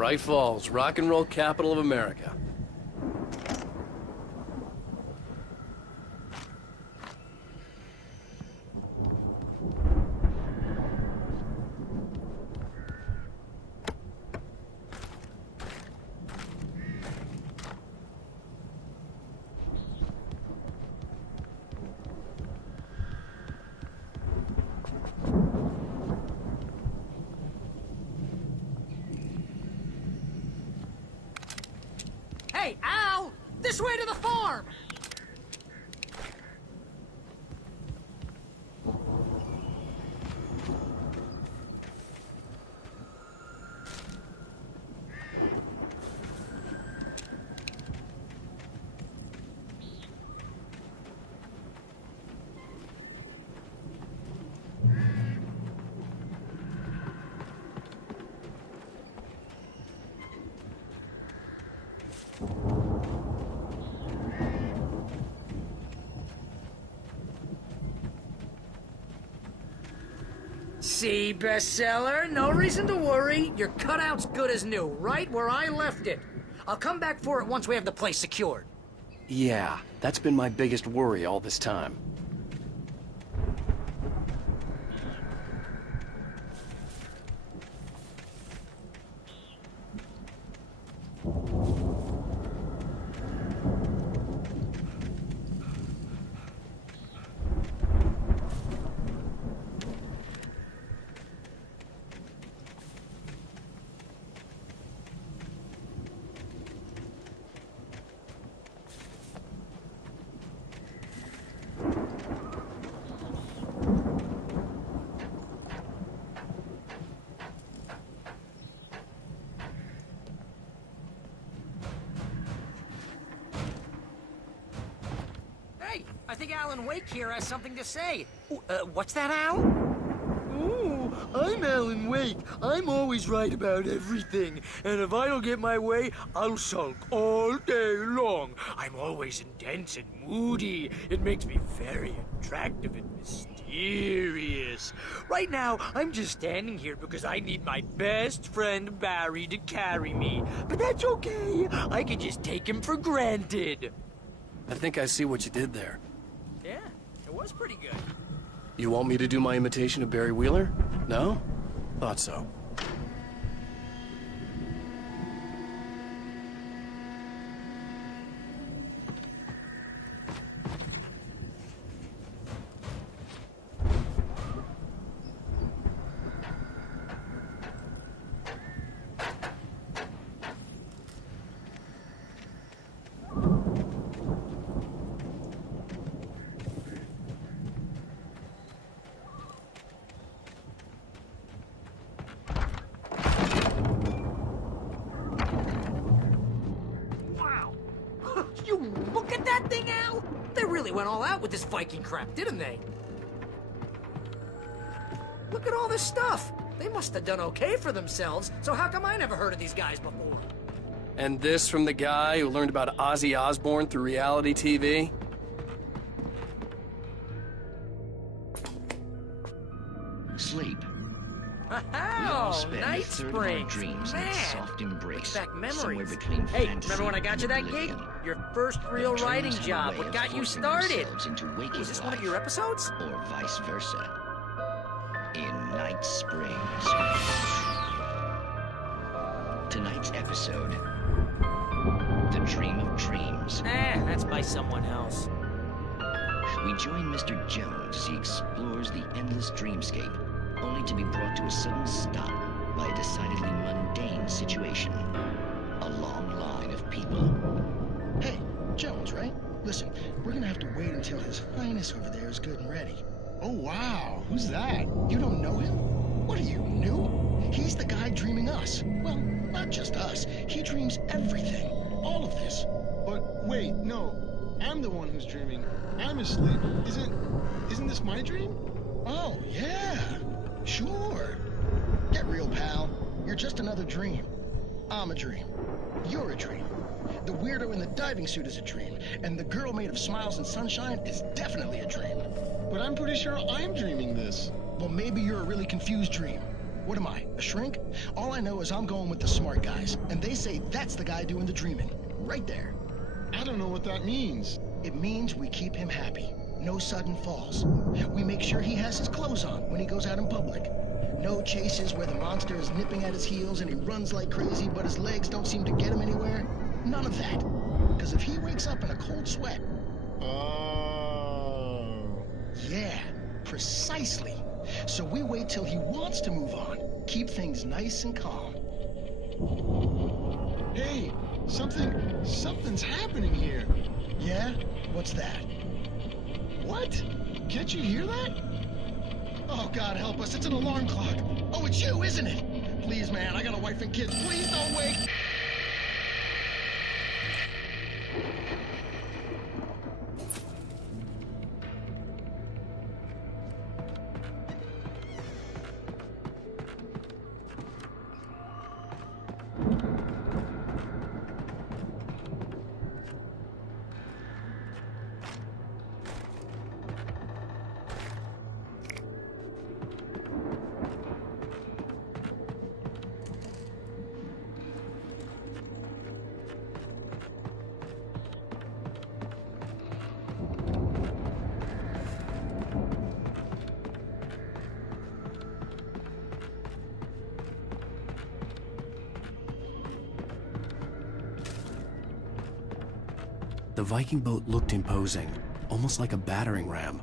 Bright Falls, rock and roll capital of America. Hey, Al! This way to the farm! See, bestseller? No reason to worry. Your cutout's good as new, right where I left it. I'll come back for it once we have the place secured. Yeah, that's been my biggest worry all this time. Hey, I think Alan Wake here has something to say. What's that, Al? Ooh, I'm Alan Wake. I'm always right about everything. And if I don't get my way, I'll sulk all day long. I'm always intense and moody. It makes me very attractive and mysterious. Right now, I'm just standing here because I need my best friend Barry to carry me. But that's okay. I can just take him for granted. I think I see what you did there. Yeah, it was pretty good. You want me to do my imitation of Barry Wheeler? No? Thought so. You look at that thing, Al! They really went all out with this Viking crap, didn't they? Look at all this stuff. They must have done okay for themselves, so how come I never heard of these guys before? And this from the guy who learned about Ozzy Osbourne through reality TV? Sleep. Oh, Night Springs. Dreams in a soft embrace. Back Somewhere memories. between Hey, fantasy remember when I got you that and gig? oblivion. Your first real Dreams writing have a job. way What of got you forcing started? themselves into waking Was this one of life, your episodes? or vice versa. In Night Springs. Tonight's episode: The Dream of Dreams. That's by someone else. We join Mr. Jones as he explores the endless dreamscape, only to be brought to a sudden stop by a decidedly mundane situation. A long line of people. Hey, Jones, right? Listen, we're gonna have to wait until His Highness over there is good and ready. Oh, wow. Who's that? You don't know him? What are you, new? He's the guy dreaming us. Well, not just us. He dreams everything. All of this. But wait, no. I'm the one who's dreaming. I'm asleep. Isn't this my dream? Oh, yeah. Sure. Get real, pal. You're just another dream. I'm a dream. You're a dream. The weirdo in the diving suit is a dream, and the girl made of smiles and sunshine is definitely a dream. But I'm pretty sure I'm dreaming this. Well, maybe you're a really confused dream. What am I, a shrink? All I know is I'm going with the smart guys, and they say that's the guy doing the dreaming. Right there. I don't know what that means. It means we keep him happy. No sudden falls. We make sure he has his clothes on when he goes out in public. No chases where the monster is nipping at his heels and he runs like crazy, but his legs don't seem to get him anywhere. None of that. Because if he wakes up in a cold sweat... Oh. Yeah, precisely. So we wait till he wants to move on. Keep things nice and calm. Hey, something's happening here. Yeah? What's that? What? Can't you hear that? Oh, God help us, it's an alarm clock. Oh, it's you, isn't it? Please, man, I got a wife and kids. Please don't wake... The Viking boat looked imposing, almost like a battering ram.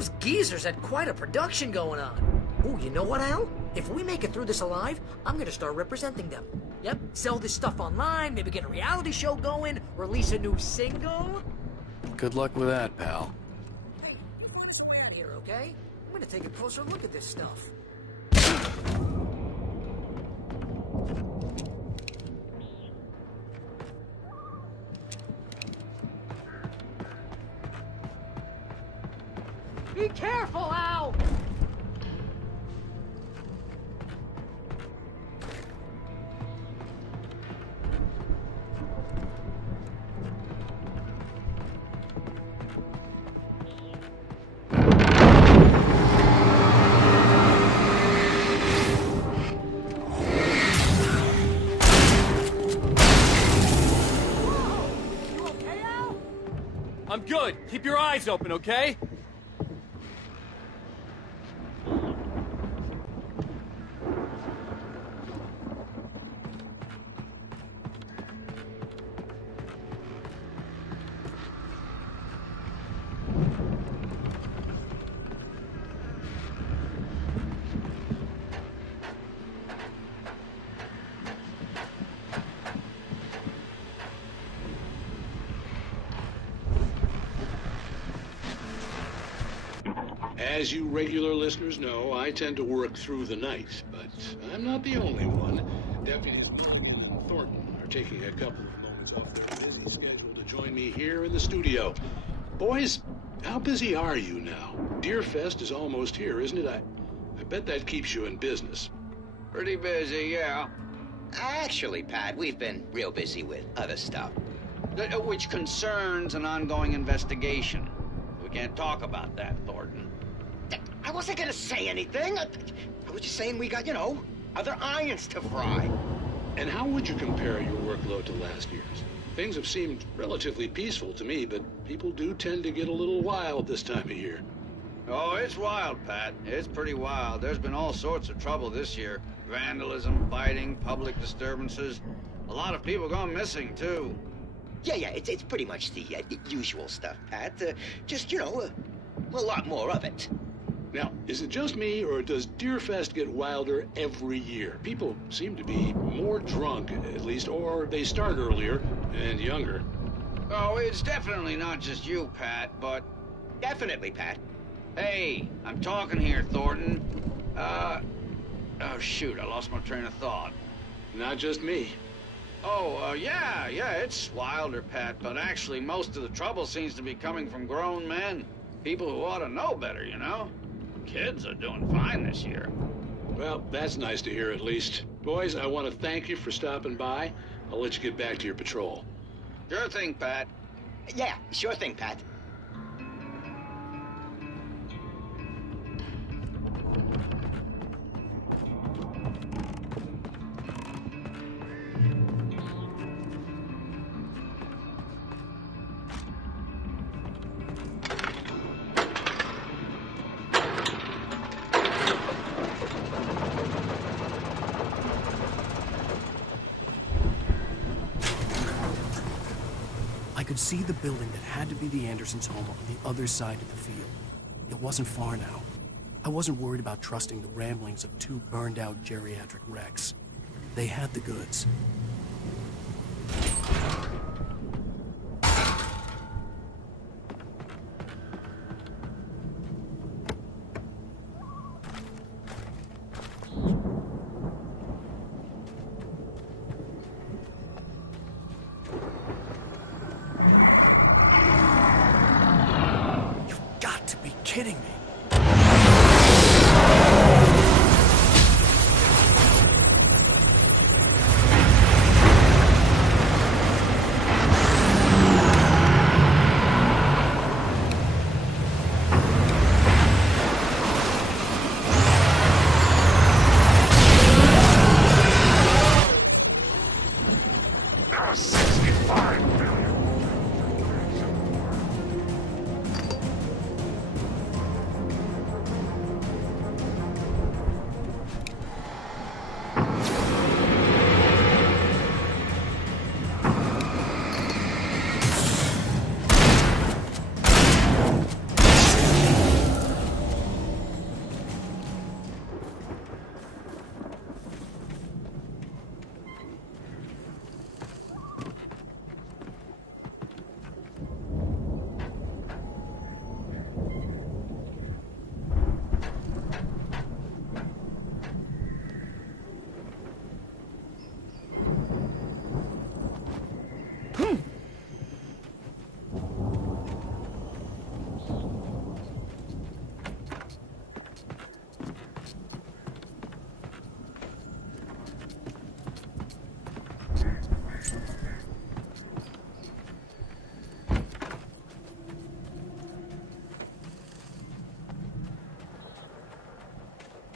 Those geezers had quite a production going on. Ooh, you know what, Al? If we make it through this alive, I'm gonna start representing them. Yep, sell this stuff online, maybe get a reality show going, release a new single. Good luck with that, pal. Hey, you find us a way out here, okay? I'm gonna take a closer look at this stuff. Be careful, Al! I'm good. Keep your eyes open, okay? As you regular listeners know, I tend to work through the night, but I'm not the only one. Deputies Mulligan and Thornton are taking a couple of moments off their busy schedule to join me here in the studio. Boys, how busy are you now? Deerfest is almost here, isn't it? I bet that keeps you in business. Pretty busy, yeah. Actually, Pat, we've been real busy with other stuff, which concerns an ongoing investigation. We can't talk about that, Thornton. I wasn't gonna say anything. I was just saying we got, other irons to fry. And how would you compare your workload to last year's? Things have seemed relatively peaceful to me, but people do tend to get a little wild this time of year. Oh, it's wild, Pat. It's pretty wild. There's been all sorts of trouble this year. Vandalism, fighting, public disturbances. A lot of people gone missing, too. Yeah, it's pretty much the usual stuff, Pat. Just, a lot more of it. Now, is it just me, or does Deerfest get wilder every year? People seem to be more drunk, at least, or they start earlier and younger. Oh, it's definitely not just you, Pat, but... Definitely, Pat. Hey, I'm talking here, Thornton. Oh, shoot, I lost my train of thought. Not just me. Oh, yeah, it's wilder, Pat, but actually most of the trouble seems to be coming from grown men. People who ought to know better, Kids are doing fine this year. Well, that's nice to hear at least. Boys, I want to thank you for stopping by. I'll let you get back to your patrol. Sure thing, Pat. Yeah, sure thing, Pat. I could see the building that had to be the Andersons' home on the other side of the field. It wasn't far now. I wasn't worried about trusting the ramblings of two burned-out geriatric wrecks. They had the goods. Kidding me.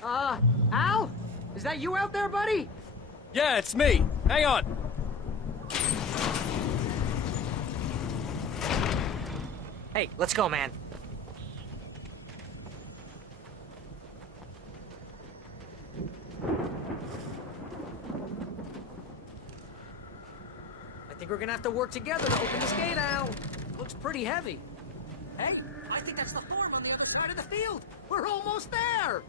Al? Is that you out there, buddy? Yeah, it's me. Hang on. Hey, let's go, man. I think we're gonna have to work together to open this gate, Al. Looks pretty heavy. Hey, I think that's the farm on the other side of the field. We're almost there.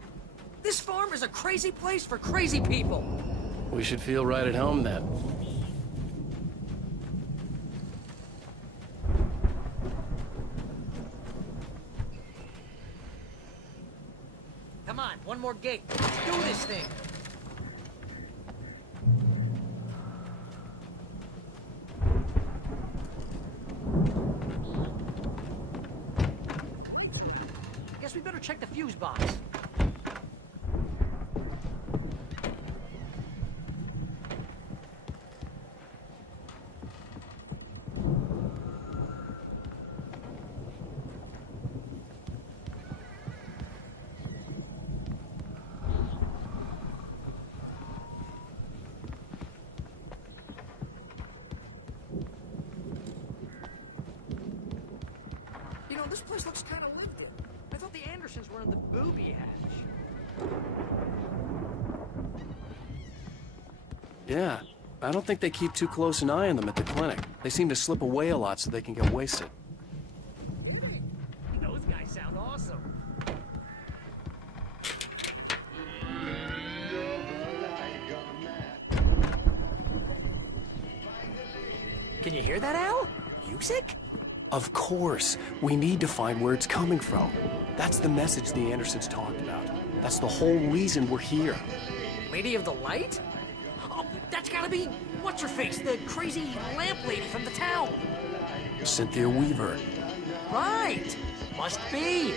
This farm is a crazy place for crazy people. We should feel right at home then. Come on, one more gate. Let's do this thing. Guess we better check the fuse box. You know, this place looks kind of lived in. I thought the Andersons were in the booby hatch. Yeah, I don't think they keep too close an eye on them at the clinic. They seem to slip away a lot so they can get wasted. Those guys sound awesome. Can you hear that, Al? Music? Of course. We need to find where it's coming from. That's the message the Andersons talked about. That's the whole reason we're here. Lady of the Light? Oh, that's gotta be what's-her-face, the crazy lamp lady from the town. Cynthia Weaver. Right. Must be.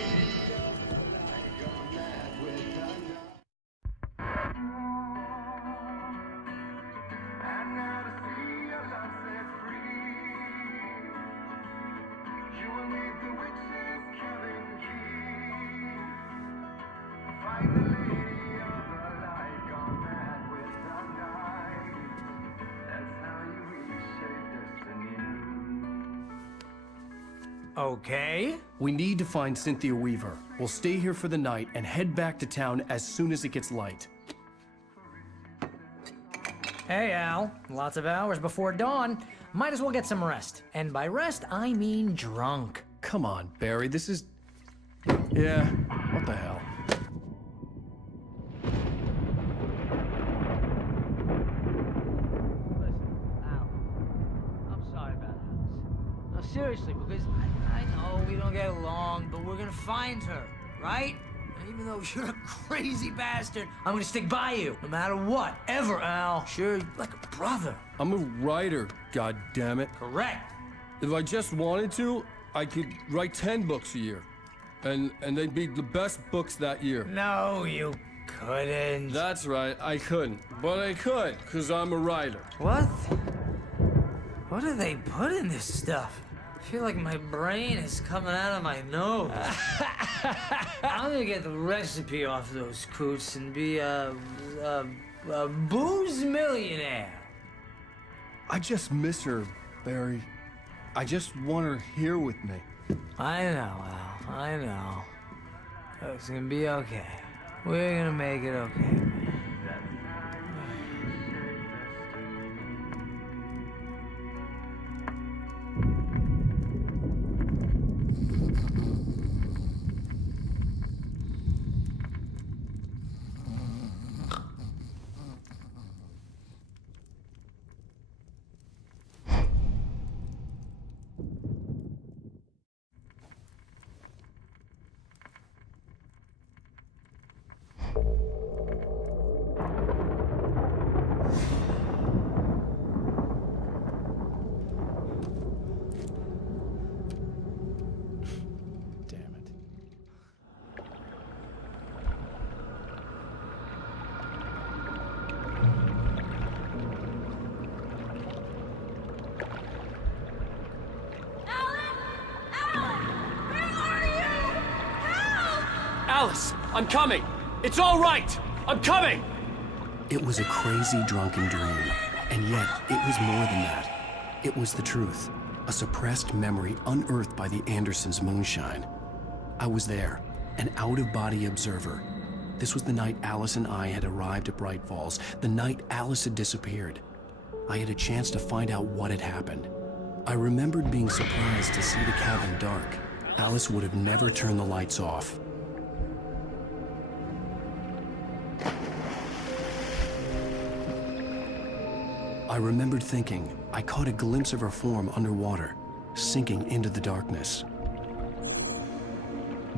Okay. We need to find Cynthia Weaver. We'll stay here for the night and head back to town as soon as it gets light. Hey, Al. Lots of hours before dawn. Might as well get some rest. And by rest, I mean drunk. Come on, Barry, this is... Yeah, what the hell? Listen, Al. I'm sorry about this. No, seriously, because I know we don't get along, but we're gonna find her, right? And even though you're a crazy bastard, I'm gonna stick by you, no matter what, ever, Al. Sure, like a brother. I'm a writer, goddammit. Correct. If I just wanted to, I could write 10 books a year. And they'd be the best books that year. No, you couldn't. That's right, I couldn't. But I could, because I'm a writer. What? What do they put in this stuff? I feel like my brain is coming out of my nose. I'm gonna get the recipe off those coots and be a booze millionaire. I just miss her, Barry. I just want her here with me. I know, Al. I know. It's gonna be okay. We're gonna make it okay, man. Damn it. Alice, I'm coming! It's all right! I'm coming! It was a crazy, drunken dream, and yet it was more than that. It was the truth, a suppressed memory unearthed by the Andersons' moonshine. I was there, an out-of-body observer. This was the night Alice and I had arrived at Bright Falls, the night Alice had disappeared. I had a chance to find out what had happened. I remembered being surprised to see the cabin dark. Alice would have never turned the lights off. I remembered thinking I caught a glimpse of her form underwater, sinking into the darkness.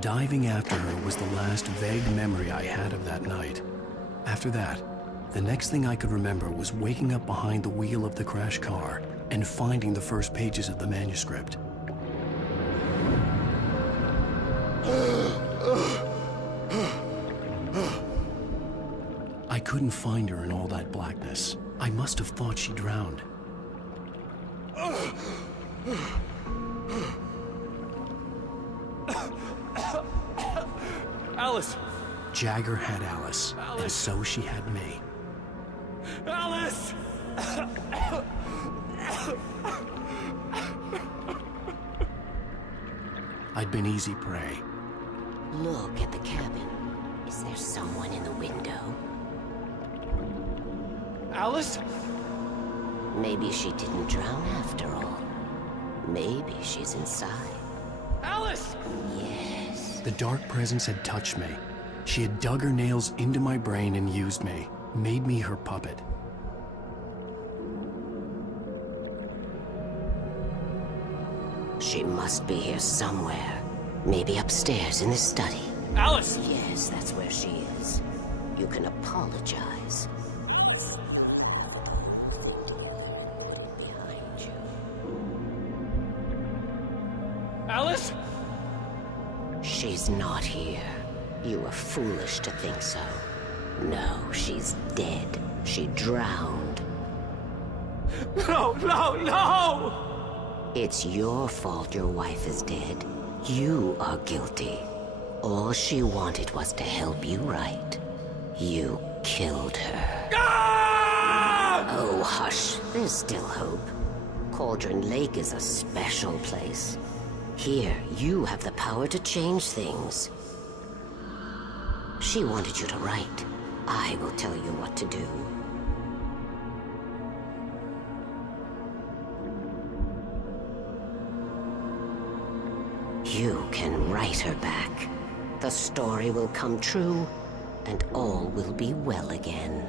Diving after her was the last vague memory I had of that night. After that, the next thing I could remember was waking up behind the wheel of the crashed car and finding the first pages of the manuscript. I couldn't find her in all that blackness. I must have thought she drowned. Alice! Jagger had Alice, and so she had me. Alice! I'd been easy prey. Look at the cabin. Is there someone in the window? Alice? Maybe she didn't drown after all. Maybe she's inside. Alice! Yes. The dark presence had touched me. She had dug her nails into my brain and used me, made me her puppet. She must be here somewhere. Maybe upstairs in the study. Alice! Yes, that's where she is. You can apologize. Behind you. Alice? She's not here. You were foolish to think so. No, she's dead. She drowned. No, no, no! It's your fault your wife is dead. You are guilty. All she wanted was to help you right. You killed her. Ah! Oh, hush. There's still hope. Cauldron Lake is a special place. Here, you have the power to change things. She wanted you to write. I will tell you what to do. You can write her back. The story will come true, and all will be well again.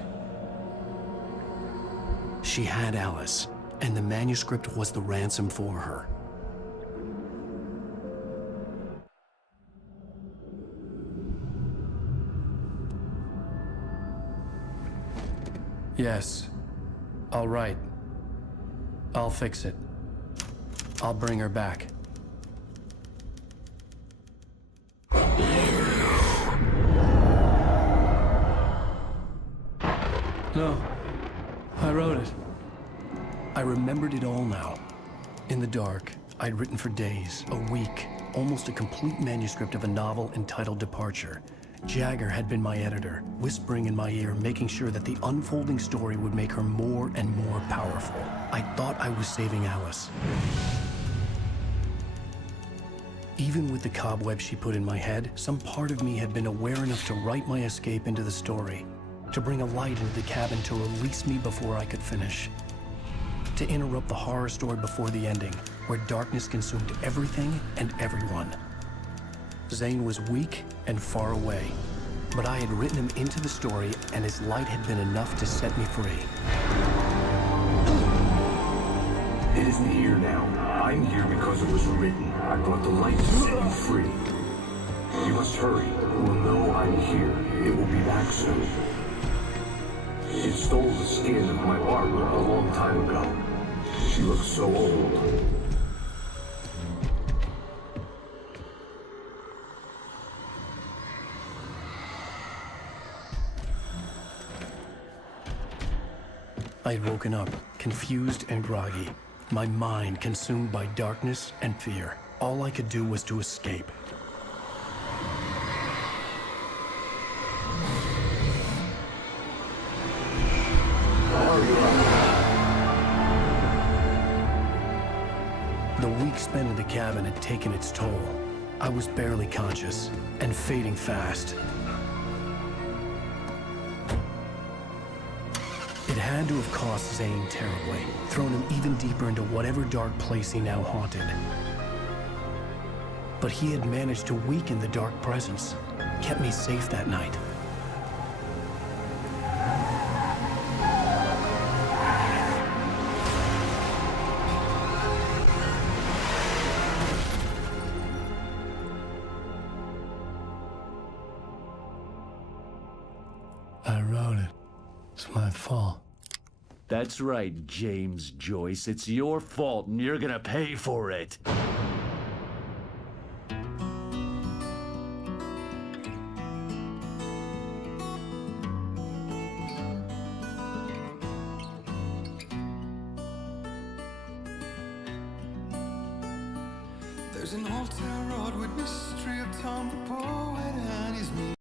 She had Alice, and the manuscript was the ransom for her. Yes. I'll write. I'll fix it. I'll bring her back. No. I wrote it. I remembered it all now. In the dark, I'd written for days, a week, almost a complete manuscript of a novel entitled Departure. Jagger had been my editor, whispering in my ear, making sure that the unfolding story would make her more and more powerful. I thought I was saving Alice. Even with the cobwebs she put in my head, some part of me had been aware enough to write my escape into the story, to bring a light into the cabin to release me before I could finish, to interrupt the horror story before the ending, where darkness consumed everything and everyone. Zane was weak and far away, but I had written him into the story, and his light had been enough to set me free. It isn't here now. I'm here because it was written. I brought the light to set you free. You must hurry. It will know I'm here. It will be back soon. It stole the skin of my Barbara a long time ago. She looks so old. I had woken up, confused and groggy, my mind consumed by darkness and fear. All I could do was to escape. spent in the cabin had taken its toll. I was barely conscious, and fading fast. It had to have cost Zane terribly, thrown him even deeper into whatever dark place he now haunted. But he had managed to weaken the dark presence, kept me safe that night. I wrote it. It's my fault. That's right, James Joyce. It's your fault, and you're gonna pay for it. There's an old town road with mystery of Tom the poet and his